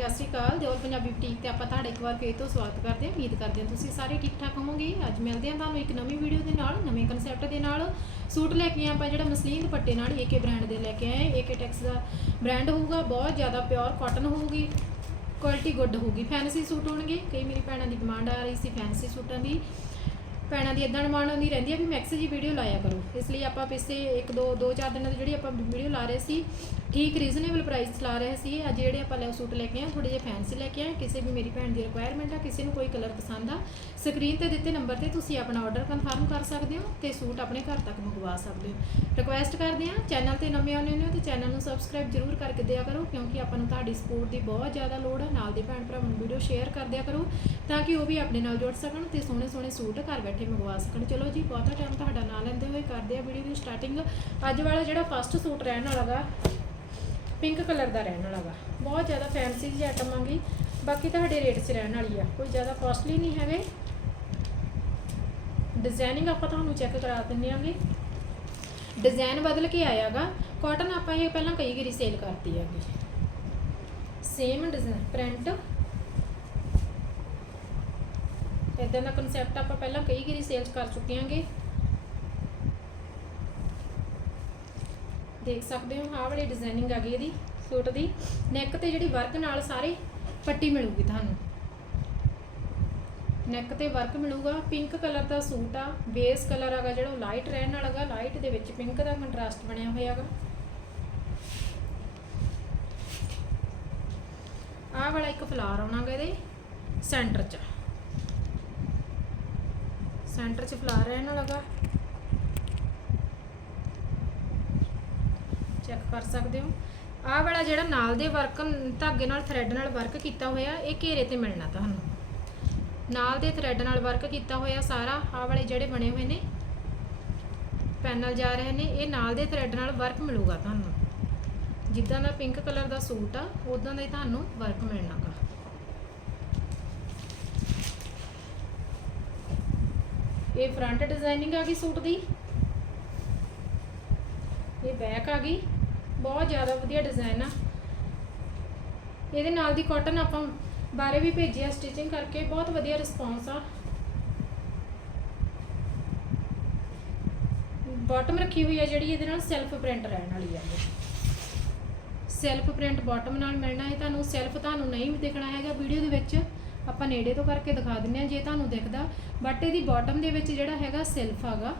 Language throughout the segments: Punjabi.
ਸਤਿ ਸ਼੍ਰੀ ਅਕਾਲ ਦਿਓਲ ਪੰਜਾਬੀ ਬੁਟੀਕ ਤੇ ਆਪਾਂ ਤੁਹਾਡਾ ਇੱਕ ਵਾਰ ਫੇਰ ਤੋਂ ਸਵਾਗਤ ਕਰਦੇ ਹਾਂ। ਉਮੀਦ ਕਰਦੇ ਹਾਂ ਤੁਸੀਂ ਸਾਰੇ ਠੀਕ ਠਾਕ ਹੋਵੋਗੇ। ਅੱਜ ਮਿਲਦੇ ਹਾਂ ਤੁਹਾਨੂੰ ਇੱਕ ਨਵੀਂ ਵੀਡੀਓ ਦੇ ਨਾਲ, ਨਵੇਂ ਕਨਸੈਪਟ ਦੇ ਨਾਲ। ਸੂਟ ਲੈ ਕੇ ਆਏ ਆਪਾਂ ਜਿਹੜਾ ਮਸਲੀਨ ਦੁਪੱਟੇ ਨਾਲ ਏਕੇ ਬ੍ਰਾਂਡ ਦੇ ਲੈ ਕੇ ਆਏ ਏਕੇ ਟੈਕਸ ਦਾ ਬ੍ਰਾਂਡ ਹੋਊਗਾ, ਬਹੁਤ ਜ਼ਿਆਦਾ ਪਿਓਰ ਕਾਟਨ ਹੋਊਗੀ ਕੁਆਲਿਟੀ ਗੁੱਡ ਹੋਊਗੀ। ਫੈਂਸੀ ਸੂਟ ਹੋਣਗੇ। ਕਈ ਮੇਰੀ ਭੈਣਾਂ ਦੀ ਡਿਮਾਂਡ ਆ ਰਹੀ ਸੀ ਫੈਂਸੀ ਸੂਟਾਂ ਦੀ। ਭੈਣਾਂ ਦੀ ਇਦਾਂ ਡਿਮਾਂਡ ਆਉਂਦੀ ਰਹਿੰਦੀ ਹੈ ਵੀ ਮੈਕਸ ਜੀ ਵੀਡੀਓ ਲਾਇਆ ਕਰੋ। ਇਸ ਲਈ ਆਪਾਂ ਪਿਛੇ ਇੱਕ, ਦੋ ਦੋ, ਚਾਰ ਦਿਨਾਂ ਦੀ ਜਿਹੜੀ ਆਪਾਂ ਵੀਡੀਓ ਲਾ ਰਹੇ ਸੀ, ਠੀਕ ਰੀਜ਼ਨੇਬਲ ਪ੍ਰਾਈਸ ਲਾ ਰਹੇ ਸੀ। ਅੱਜ ਜਿਹੜੇ ਆਪਾਂ ਲੈ ਸੂਟ ਲੈ ਕੇ ਆਏ ਥੋੜੇ ਜਿਹੇ ਫੈਂਸੀ ਲੈ ਕੇ ਆਏ, ਕਿਸੇ ਵੀ ਮੇਰੀ ਭੈਣ ਦੀ ਰਿਕੁਆਇਰਮੈਂਟ ਆ, ਕਿਸੇ ਨੂੰ ਕੋਈ ਕਲਰ ਪਸੰਦ ਆ ਸਕਰੀਨ ਤੇ ਦਿੱਤੇ ਨੰਬਰ ਤੇ ਤੁਸੀਂ ਆਪਣਾ ਆਰਡਰ ਕਨਫਰਮ ਕਰ ਸਕਦੇ ਹੋ ਤੇ ਸੂਟ ਆਪਣੇ ਘਰ ਤੱਕ ਮੰਗਵਾ ਸਕਦੇ ਹੋ। ਰਿਕੁਐਸਟ ਕਰਦੇ ਆ ਚੈਨਲ ਤੇ ਨਵੇਂ ਆਉਂਦੇ ਹੋ ਤੇ ਚੈਨਲ ਨੂੰ ਸਬਸਕ੍ਰਾਈਬ ਜਰੂਰ ਕਰਕੇ ਦਿਆ ਕਰੋ, ਕਿਉਂਕਿ ਆਪਾਂ ਨੂੰ ਤੁਹਾਡੀ ਸਪੋਰਟ ਦੀ ਬਹੁਤ ਜ਼ਿਆਦਾ ਲੋੜ ਆ। ਨਾਲ ਦੇ ਭੈਣ ਭਰਾਵਾਂ ਨੂੰ ਵੀਡੀਓ ਸ਼ੇਅਰ ਕਰ ਦਿਆ ਕਰੋ, ਤਾਂ ਕਿ ਉਹ ਵੀ ਆਪਣੇ ਨਾਲ ਜੁੜ ਸਕਣ ਤੇ ਸੋਹਣੇ ਸੋਹਣੇ ਸੂਟ ਘਰ ਬੈਠੇ ਮੰਗਵਾ ਸਕਣ। ਚਲੋ ਜੀ, ਬਹੁਤਾ ਟਾਈਮ ਤੁਹਾਡਾ ਨਾ ਲੈਂਦੇ ਹੋਏ ਕਰਦੇ ਆ ਵੀਡੀਓ ਦੀ ਸਟਾਰਟਿੰਗ ਅੱਜ ਵਾਲਾ ਜਿਹੜਾ ਫਸਟ ਸੂਟ ਰਹਿਣ ਵਾਲਾ ਗਾ ਪਿੰਕ ਕਲਰ ਦਾ ਰਹਿਣ ਵਾਲਾ ਗਾ ਬਹੁਤ ਜ਼ਿਆਦਾ ਫੈਂਸੀ ਜਿਹੀ ਆਈਟਮ ਆਂਗੀ ਬਾਕੀ ਤੁਹਾਡੇ ਰੇਟ 'ਚ ਰਹਿਣ ਵਾਲੀ ਆ। ਕੋਈ ਜ਼ਿਆਦਾ ਕਾਸਟਲੀ ਨਹੀਂ ਹੈਗੇ। ਡਿਜ਼ਾਈਨਿੰਗ ਆਪਾਂ ਤੁਹਾਨੂੰ ਚੈੱਕ ਕਰਾ ਦਿੰਦੇ ਆਂਗੇ। ਡਿਜ਼ਾਈਨ ਬਦਲ ਕੇ ਆਇਆਗਾ ਕਾਟਨ ਆਪਾਂ ਇਹ ਪਹਿਲਾਂ ਕਈ ਵਾਰੀ ਸੇਲ ਕਰਤੀ ਹੈਗੀ। ਸੇਮ ਡਿਜ਼ਾਈਨ ਪ੍ਰਿੰਟ ਇਦਾਂ ਦਾ ਕਨਸੈਪਟ ਆਪਾਂ ਪਹਿਲਾਂ ਕਈ ਵਾਰੀ ਸੇਲਸ ਕਰ ਚੁੱਕੇ ਆਂਗੇ ਦੇਖ ਸਕਦੇ ਹੋ, ਆਹ ਵਾਲੀ ਡਿਜ਼ਾਈਨਿੰਗ ਆ ਗਈ ਇਹਦੀ ਸੂਟ ਦੀ। ਨੈਕ ਤੇ ਜਿਹੜੀ ਵਰਕ ਨਾਲ ਸਾਰੇ ਪੱਟੀ ਮਿਲੂਗੀ ਤੁਹਾਨੂੰ। ਨੈਕ ਤੇ ਵਰਕ ਮਿਲੂਗਾ ਪਿੰਕ ਕਲਰ ਦਾ ਸੂਟ ਆ ਬੇਸ ਕਲਰ ਹੈਗਾ ਜਿਹੜਾ ਲਾਈਟ ਰਹਿਣ ਵਾਲਾ ਹੈਗਾ ਲਾਈਟ ਦੇ ਵਿੱਚ ਪਿੰਕ ਦਾ ਕੰਟਰਾਸਟ ਬਣਿਆ ਹੋਇਆ ਹੈਗਾ ਆਹ ਵਾਲਾ ਇੱਕ ਫਲਾਰ ਆਉਣਾਗਾ ਇਹਦੇ ਸੈਂਟਰ 'ਚ। ਸੈਂਟਰ 'ਚ ਫਲਾਰ ਰਹਿਣ ਵਾਲਾ ਚੈੱਕ ਕਰ ਸਕਦੇ ਹੋ। ਆਹ ਵਾਲਾ ਜਿਹੜਾ ਨਾਲ ਦੇ ਵਰਕ ਧਾਗੇ ਨਾਲ ਥਰੈਡ ਨਾਲ ਵਰਕ ਕੀਤਾ ਹੋਇਆ, ਇਹ ਘੇਰੇ ਤੇ ਮਿਲਣਾ ਤੁਹਾਨੂੰ। ਨਾਲ ਦੇ ਥਰੈਡ ਨਾਲ ਵਰਕ ਕੀਤਾ ਹੋਇਆ ਸਾਰਾ, ਆਹ ਵਾਲੇ ਜਿਹੜੇ ਬਣੇ ਹੋਏ ਨੇ, ਪੈਨਲ ਜਾ ਰਹੇ ਨੇ, ਇਹ ਨਾਲ ਦੇ ਥਰੈਡ ਨਾਲ ਵਰਕ ਮਿਲੂਗਾ ਤੁਹਾਨੂੰ। ਜਿੱਦਾਂ ਦਾ ਪਿੰਕ ਕਲਰ ਦਾ ਸੂਟ ਆ ਉਦਾਂ ਦਾ ਹੀ ਤੁਹਾਨੂੰ ਵਰਕ ਮਿਲਣਾਗਾ। ਇਹ ਫਰੰਟ ਡਿਜ਼ਾਈਨਿੰਗ ਆ ਗਈ ਸੂਟ ਦੀ। ਇਹ ਬੈਕ ਆ ਗਈ। ਬਹੁਤ ਜ਼ਿਆਦਾ ਵਧੀਆ ਡਿਜ਼ਾਈਨ ਆ। ਇਹਦੇ ਨਾਲ ਦੀ ਕਾਟਨ ਆਪਾਂ ਬਾਰੇ ਵੀ ਭੇਜਿਆ ਸਟਿਚਿੰਗ ਕਰਕੇ, ਬਹੁਤ ਵਧੀਆ ਰਿਸਪੌਂਸ ਆ। ਬਾਟਮ ਰੱਖੀ ਹੋਈ ਆ ਜਿਹੜੀ, ਇਹਦੇ ਨਾਲ ਸੈਲਫ ਪ੍ਰਿੰਟ ਰਹਿਣ ਵਾਲੀ ਆ ਸੈਲਫ ਪ੍ਰਿੰਟ ਬਾਟਮ ਨਾਲ ਮਿਲਣਾ ਹੈ ਤੁਹਾਨੂੰ ਸੈਲਫ ਤੁਹਾਨੂੰ ਨਹੀਂ ਵੀ ਦਿਖਣਾ ਹੈਗਾ ਵੀਡੀਓ ਦੇ ਵਿੱਚ। ਆਪਾਂ ਨੇੜੇ ਤੋਂ ਕਰਕੇ ਦਿਖਾ ਦਿੰਨੇ ਆ ਜੇ ਤੁਹਾਨੂੰ ਦਿਖਦਾ। ਬਟ ਇਹਦੀ ਬਾਟਮ ਦੇ ਵਿੱਚ ਜਿਹੜਾ ਹੈਗਾ ਸੈਲਫ ਹੈਗਾ।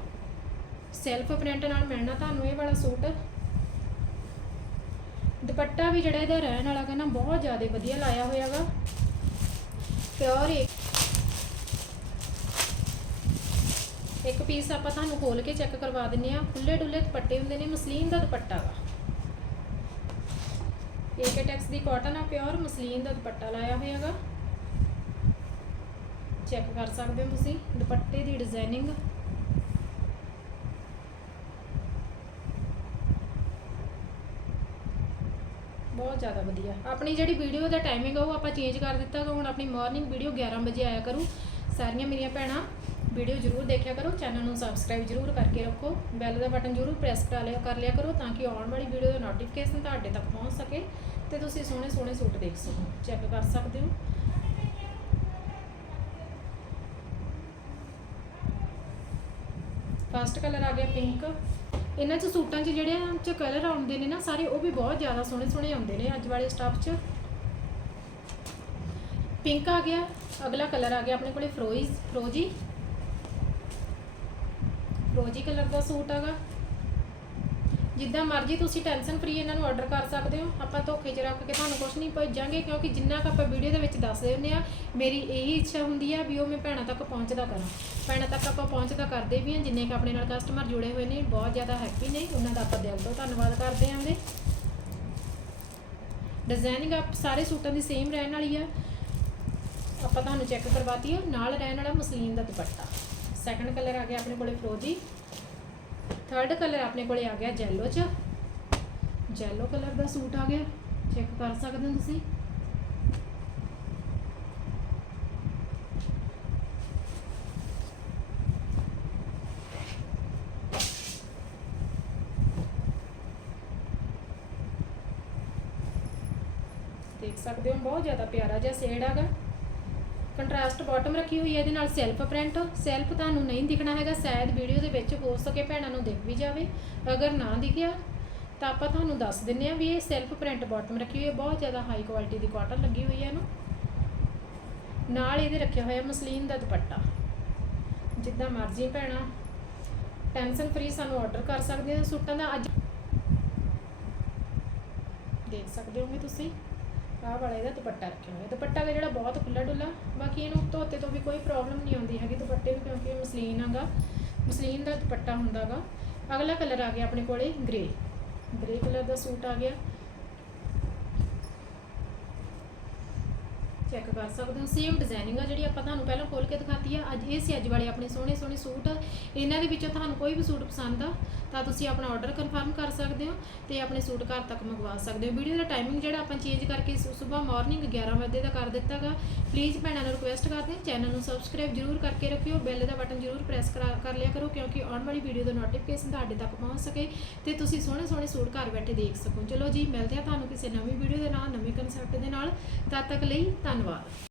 ਸੈਲਫ ਪ੍ਰਿੰਟ ਨਾਲ ਮਿਲਣਾ ਤੁਹਾਨੂੰ ਇਹ ਵਾਲਾ ਸੂਟ। ਦੁਪੱਟਾ ਵੀ ਜਿਹੜਾ ਇਹਦਾ ਰਹਿਣ ਵਾਲਾ ਹੈ ਨਾ, ਬਹੁਤ ਜ਼ਿਆਦਾ ਵਧੀਆ ਲਾਇਆ ਹੋਇਆ ਹੋਇਆਗਾ ਪਿਓਰ ਇੱਕ ਇੱਕ ਪੀਸ ਆਪਾਂ ਤੁਹਾਨੂੰ ਖੋਲ ਕੇ ਚੈੱਕ ਕਰਵਾ ਦਿੰਨੇ ਆ ਖੁੱਲੇ ਡੁੱਲੇ ਦੁਪੱਟੇ ਹੁੰਦੇ ਨੇ, ਮਸਲੀਨ ਦਾ ਦੁਪੱਟਾ ਵਾ। ਏਕਟੈਕਸ ਦੀ ਕਾਟਨ ਆ ਪਿਓਰ ਮਸਲੀਨ ਦਾ ਦੁਪੱਟਾ ਲਾਇਆ ਹੋਇਆਗਾ ਚੈੱਕ ਕਰ ਸਕਦੇ ਹੋ ਤੁਸੀਂ, ਦੁਪੱਟੇ ਦੀ ਡਿਜ਼ਾਈਨਿੰਗ ਬਹੁਤ ਜ਼ਿਆਦਾ ਵਧੀਆ। ਆਪਣੀ ਜਿਹੜੀ ਵੀਡੀਓ ਦਾ ਟਾਈਮਿੰਗ ਆ, ਉਹ ਆਪਾਂ ਚੇਂਜ ਕਰ ਦਿੱਤਾ ਗਾ ਹੁਣ ਆਪਣੀ ਮਾਰਨਿੰਗ ਵੀਡੀਓ 11 ਵਜੇ ਆਇਆ ਕਰੂ। ਸਾਰੀਆਂ ਮੇਰੀਆਂ ਭੈਣਾਂ ਵੀਡੀਓ ਜ਼ਰੂਰ ਦੇਖਿਆ ਕਰੋ ਚੈਨਲ ਨੂੰ ਸਬਸਕ੍ਰਾਈਬ ਜ਼ਰੂਰ ਕਰਕੇ ਰੱਖੋ। ਬੈਲ ਦਾ ਬਟਨ ਜ਼ਰੂਰ ਪ੍ਰੈਸ ਕਰਾ ਲਿਆ, ਕਰ ਲਿਆ ਕਰੋ, ਤਾਂ ਕਿ ਆਉਣ ਵਾਲੀ ਵੀਡੀਓ ਦਾ ਨੋਟੀਫਿਕੇਸ਼ਨ ਤੁਹਾਡੇ ਤੱਕ ਪਹੁੰਚ ਸਕੇ ਤੇ ਤੁਸੀਂ ਸੋਹਣੇ ਸੋਹਣੇ ਸੂਟ ਦੇਖ ਸਕੋ। ਚੈੱਕ ਕਰ ਸਕਦੇ ਹੋ। ਫਸਟ ਕਲਰ ਆ ਗਿਆ ਪਿੰਕ ਇਹਨਾਂ ਚ ਸੂਟਾਂ 'ਚ ਜਿਹੜੇ ਚ ਕਲਰ ਆਉਂਦੇ ਨੇ ਨਾ, ਸਾਰੇ ਉਹ ਵੀ ਬਹੁਤ ਜ਼ਿਆਦਾ ਸੋਹਣੇ ਸੋਹਣੇ ਆਉਂਦੇ ਨੇ ਅੱਜ ਵਾਲੇ ਸਟਾਫ 'ਚ। ਪਿੰਕ ਆ ਗਿਆ, ਅਗਲਾ ਕਲਰ ਆ ਗਿਆ ਆਪਣੇ ਕੋਲੇ ਫਰੋਜ਼ ਫਰੋਜੀ ਫਰੋਜੀ ਕਲਰ ਦਾ ਸੂਟ ਹੈਗਾ। ਜਿੱਦਾਂ ਮਰਜ਼ੀ ਤੁਸੀਂ ਟੈਨਸ਼ਨ ਫ੍ਰੀ ਇਹਨਾਂ ਨੂੰ ਆਰਡਰ ਕਰ ਸਕਦੇ ਹੋ। ਆਪਾਂ ਧੋਖੇ 'ਚ ਰੱਖ ਕੇ ਤੁਹਾਨੂੰ ਕੁਝ ਨਹੀਂ ਭੇਜਾਂਗੇ, ਕਿਉਂਕਿ ਜਿੰਨਾ ਕੁ ਆਪਾਂ ਵੀਡੀਓ ਦੇ ਵਿੱਚ ਦੱਸਦੇ ਹੁੰਦੇ ਆ ਮੇਰੀ ਇਹੀ ਇੱਛਾ ਹੁੰਦੀ ਆ ਵੀ ਉਹ ਮੈਂ ਭੈਣਾਂ ਤੱਕ ਪਹੁੰਚਦਾ ਕਰਾਂ। ਭੈਣਾਂ ਤੱਕ ਆਪਾਂ ਪਹੁੰਚਦਾ ਕਰਦੇ ਵੀ ਹਾਂ, ਜਿੰਨੇ ਕੁ ਆਪਣੇ ਨਾਲ ਕਸਟਮਰ ਜੁੜੇ ਹੋਏ ਨੇ, ਬਹੁਤ ਜ਼ਿਆਦਾ ਹੈਪੀ ਨੇ, ਉਹਨਾਂ ਦਾ ਆਪਾਂ ਦਿਲ ਤੋਂ ਧੰਨਵਾਦ ਕਰਦੇ ਆਂਗੇ ਡਿਜ਼ਾਈਨਿੰਗ ਆਪ ਸਾਰੇ ਸੂਟਾਂ ਦੀ ਸੇਮ ਰਹਿਣ ਵਾਲੀ ਆ। ਆਪਾਂ ਤੁਹਾਨੂੰ ਚੈੱਕ ਕਰਵਾਤੀ ਆ ਨਾਲ ਰਹਿਣ ਵਾਲਾ ਮਸਲੀਨ ਦਾ ਦੁਪੱਟਾ। ਸੈਕੰਡ ਕਲਰ ਆ ਗਿਆ ਆਪਣੇ ਕੋਲੇ ਫਰੋਜੀ ਥਰਡ ਕਲਰ ਆਪਣੇ ਕੋਲੇ ਆ ਗਿਆ ਜੈਲੋ ਚ। ਜੈਲੋ ਕਲਰ ਦਾ ਸੂਟ ਆ ਗਿਆ। ਚੈੱਕ ਕਰ ਸਕਦੇ ਹੋ ਤੁਸੀਂ। ਦੇਖ ਸਕਦੇ ਹੋ, ਬਹੁਤ ਜ਼ਿਆਦਾ ਪਿਆਰਾ ਜਿਹਾ ਸ਼ੇਡ ਹੈਗਾ ਕੰਟਰਾਸਟ ਬਾਟਮ ਰੱਖੀ ਹੋਈ ਹੈ, ਇਹਦੇ ਨਾਲ ਸੈਲਫ ਪ੍ਰਿੰਟ ਸੈਲਫ ਤੁਹਾਨੂੰ ਨਹੀਂ ਦਿਖਣਾ ਹੈਗਾ, ਸ਼ਾਇਦ ਵੀਡੀਓ ਦੇ ਵਿੱਚ ਹੋ ਸਕੇ, ਭੈਣਾਂ ਨੂੰ ਦਿਖ ਵੀ ਜਾਵੇ। ਅਗਰ ਨਾ ਦਿਖਿਆ, ਤਾਂ ਆਪਾਂ ਤੁਹਾਨੂੰ ਦੱਸ ਦਿੰਨੇ ਆ ਵੀ ਇਹ ਸੈਲਫ ਪ੍ਰਿੰਟ ਬਾਟਮ ਰੱਖੀ ਹੋਈ ਹੈ, ਬਹੁਤ ਜ਼ਿਆਦਾ ਹਾਈ ਕੁਆਲਿਟੀ ਦੀ ਕਾਟਨ ਲੱਗੀ ਹੋਈ ਹੈ ਇਹਨੂੰ। ਨਾਲ ਇਹਦੇ ਰੱਖਿਆ ਹੋਇਆ ਮਸਲੀਨ ਦਾ ਦੁਪੱਟਾ। ਜਿੱਦਾਂ ਮਰਜ਼ੀ ਭੈਣਾ ਟੈਨਸ਼ਨ ਫ੍ਰੀ ਸਾਨੂੰ ਆਰਡਰ ਕਰ ਸਕਦੇ ਹੋ, ਸੂਟਾਂ ਦਾ ਅੱਜ ਦੇਖ ਸਕਦੇ ਹੋਗੇ ਤੁਸੀਂ। ਆਹ ਵਾਲਾ ਇਹਦਾ ਦੁਪੱਟਾ ਰੱਖਿਆ ਹੋਇਆ। ਦੁਪੱਟਾ ਦਾ ਜਿਹੜਾ ਬਹੁਤ ਖੁੱਲਾ ਡੁੱਲਾ ਬਾਕੀ ਇਹਨੂੰ ਧੋਤੇ ਤੋਂ ਵੀ ਕੋਈ ਪ੍ਰੋਬਲਮ ਨਹੀਂ ਆਉਂਦੀ ਹੈਗੀ ਦੁਪੱਟੇ ਨੂੰ, ਕਿਉਂਕਿ ਇਹ ਮਸਲੀਨ ਹੈਗਾ। ਮਸਲੀਨ ਦਾ ਦੁਪੱਟਾ ਹੁੰਦਾਗਾ। ਅਗਲਾ ਕਲਰ ਆ ਗਿਆ ਆਪਣੇ ਕੋਲੇ ਗ੍ਰੇ ਗ੍ਰੇ ਕਲਰ ਦਾ ਸੂਟ ਆ ਗਿਆ। ਚੈੱਕ ਕਰ ਸਕਦੇ ਹੋ। ਸੇਮ ਡਿਜ਼ਾਈਨਿੰਗ ਆ ਜਿਹੜੀ ਆਪਾਂ ਤੁਹਾਨੂੰ ਪਹਿਲਾਂ ਖੋਲ ਕੇ ਦਿਖਾਤੀ ਆ। ਅੱਜ ਇਹ ਸੀ, ਅੱਜ ਵਾਲੇ ਆਪਣੇ ਸੋਹਣੇ ਸੋਹਣੇ ਸੂਟ। ਇਹਨਾਂ ਦੇ ਵਿੱਚੋਂ ਤੁਹਾਨੂੰ ਕੋਈ ਵੀ ਸੂਟ ਪਸੰਦ ਆ, ਤਾਂ ਤੁਸੀਂ ਆਪਣਾ ਆਰਡਰ ਕਨਫਰਮ ਕਰ ਸਕਦੇ ਹੋ ਤੇ ਆਪਣੇ ਸੂਟ ਘਰ ਤੱਕ ਮੰਗਵਾ ਸਕਦੇ ਹੋ। ਵੀਡੀਓ ਦਾ ਟਾਈਮਿੰਗ ਜਿਹੜਾ ਆਪਾਂ ਚੇਂਜ ਕਰਕੇ ਸਵੇਰ ਮਾਰਨਿੰਗ 11 ਵਜੇ ਦਾ ਕਰ ਦਿੱਤਾਗਾ ਪਲੀਜ਼ ਭੈਣਾਂ ਨੂੰ ਰਿਕੁਐਸਟ ਕਰਦੇ ਹਾਂ। ਚੈਨਲ ਨੂੰ ਸਬਸਕ੍ਰਾਈਬ ਜਰੂਰ ਕਰਕੇ ਰੱਖਿਓ। ਬੈਲ ਦਾ ਬਟਨ ਜਰੂਰ ਪ੍ਰੈਸ ਕਰ ਲਿਆ ਕਰੋ, ਕਿਉਂਕਿ ਆਉਣ ਵਾਲੀ ਵੀਡੀਓ ਦਾ ਨੋਟੀਫਿਕੇਸ਼ਨ ਤੁਹਾਡੇ ਤੱਕ ਪਹੁੰਚ ਸਕੇ ਤੇ ਤੁਸੀਂ ਸੋਹਣੇ ਸੋਹਣੇ ਸੂਟ ਘਰ ਬੈਠੇ ਦੇਖ ਸਕੋ। ਚਲੋ ਜੀ, ਮਿਲਦੇ ਆ ਤੁਹਾਨੂੰ ਕਿਸੇ ਨਵੀਂ ਵੀਡੀਓ ਦੇ ਨਾਲ, ਨਵੇਂ ਕਨਸੈਪਟ ਦੇ ਨਾਲ। ਤਦ ਤੱਕ ਲਈ ਧੰਨਵਾਦ